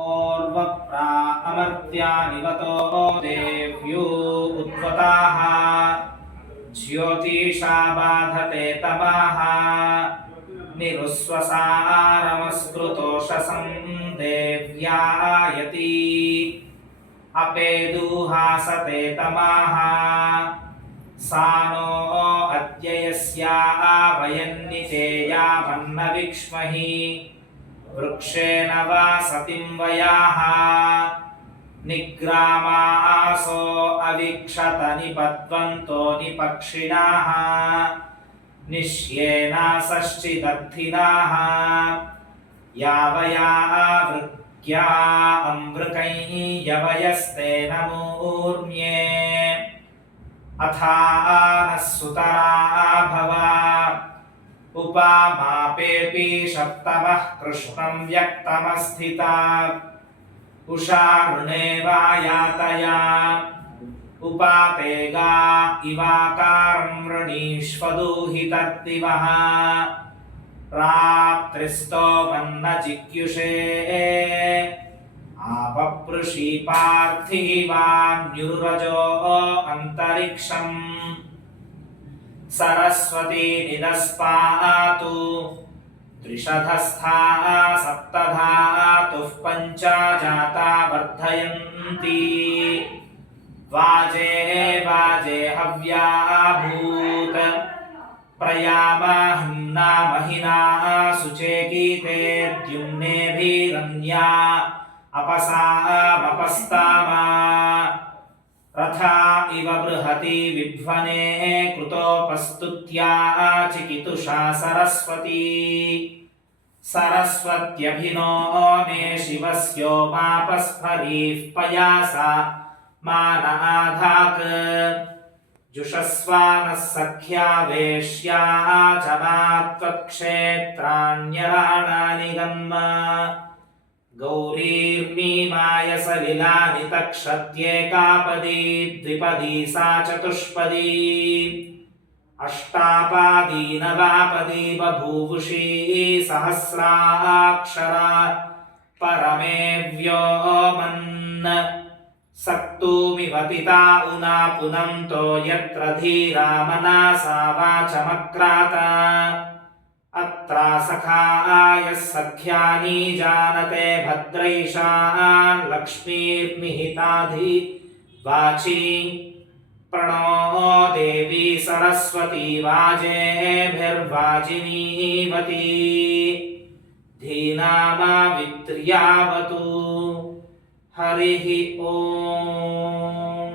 ओर्वप्रा अमर्त्यानिवतो देव्यो उद्वताः ज्योतिषा बाधते तमाः निरुस्वसारमस्कृतोषसं देव्यायति अपेदुहासते तमाः सा नो अद्य यस्या वयन्निचेयामन्न विक्ष्महि वृक्षेण वा सतिं वयाः निग्रामासो अवीक्षत निपद्वन्तो निपक्षिणाः निश्येनासश्चिदर्थिनाः यावया वृक्या अमृकै यवयस्तेन मूर्म्ये अथानः सुतरा भवा उपामापेऽपि सप्तमः कृष्णं व्यक्तमस्थिता उषारुणे वा यातया उपातेगा इवाकारं वृणीष्वदूहितर्दिवः रात्रिस्तो वन्न जिज्ञुषे आपपृषि पार्थिवान्युरजो अन्तरिक्षम् सरस्वती निदस्पातु त्रिशतस्था सप्तधातुः पञ्चा जाता वर्धयन्ति वाजे वाजे हव्याभूत प्रयामाहिन्ना महिना सुचेकीते द्युम्नेभिरन्या अपसामपस्तामा रथा इव बृहति विध्वने कृतोपस्तुत्या चिकितुषा सरस्वती सरस्वत्यभिनो मे शिवस्योमापस्फरीः पयासा मान आधाक जुषस्वानः सख्या वेश्या च मात्वत्क्षेत्राण्यराणानि गन्म गौरीर्मीमाय सलिलानि तक्षत्येकापदी द्विपदी सा चतुष्पदी अष्टापादी नवापदी बभूवुषी सहस्राक्षरा परमे व्योमन् सक्तूमिवतिता उना पुनन्तो यत्र धीरा मनसा वाचमक्रात अत्रा सखायः सख्यानि जानते भद्रैषान् लक्ष्मीर्निहिताधि वाची प्रणो देवी सरस्वती वाजेभिर्वाजिनीवती धीनामावित्र्यावतु हरिः ओम्।